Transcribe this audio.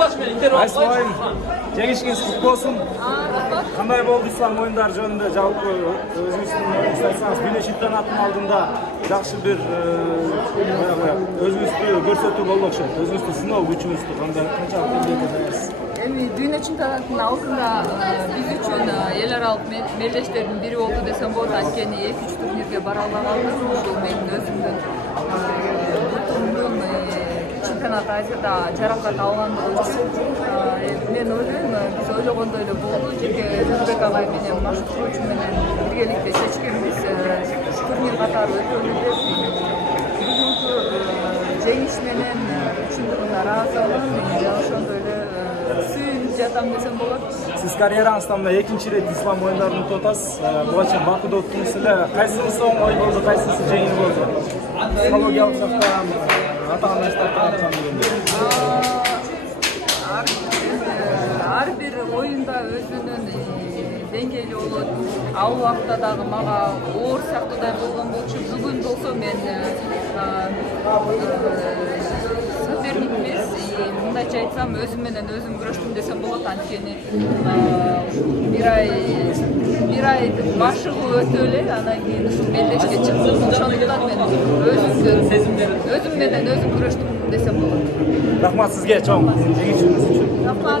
Айсыбайым, жеңишиңиз құтты болсын. Қандай болды ислам ойындары жөнінде жалпы өзіңіздің ойыңызды айтсаңыз, биринчи чемпионаттың алдында жақсы бір өзіңізді көрсөтүү болду окшойт. Өзіңізді сыноо күчүңүздү канчалык деңгээлде дайынсыз? Эми дүйнө чемпионатынын алдында биз үчүн эл аралык мелдештердин бири болду десем болот. Анткени 2-3 турнирге бара албадым. Бул менин өзүмдүн чемпионат Азияда жаракат алгандыгы үчүн мен ойлойм, биз ойлогондой эле болду. Жеке Өзбек агай менен Машык Куручу менен биргеликте чечкенбиз турнир катары өтөлү деп. Бүгүнкү жеңиш менен чындыгында ыраазымын. Ошондой эле сүйүнүп жатам десем болот. Сиз карьераңызда мына экинчи ирет ислам оюндарын өтүп атасыз. Буга чейин Бакыда өттүңүз эле. Кайсынысы оңой болду, кайсынысы жеңил болду? Психологиялык жактан, ата-анаңыздан тарапынан дегендей. Ар бир оюнда өзүнүн деңгээли болот. Ал убакта дагы мага оор сыяктуудай болгон болчу. Бүгүн болсо мен соперник эмес, мындайча айтсам, өзүм менен өзүм күрөштүм десем болот. Анткени бир ай башыгы өтө эле, анан кийин ушул мелдешке чыктым. Ошондуктан мен өзүм менен өзүм күрөштүм десем болот. Рахмат сизге чоң жеңишиңиз үчүн. Рахмат.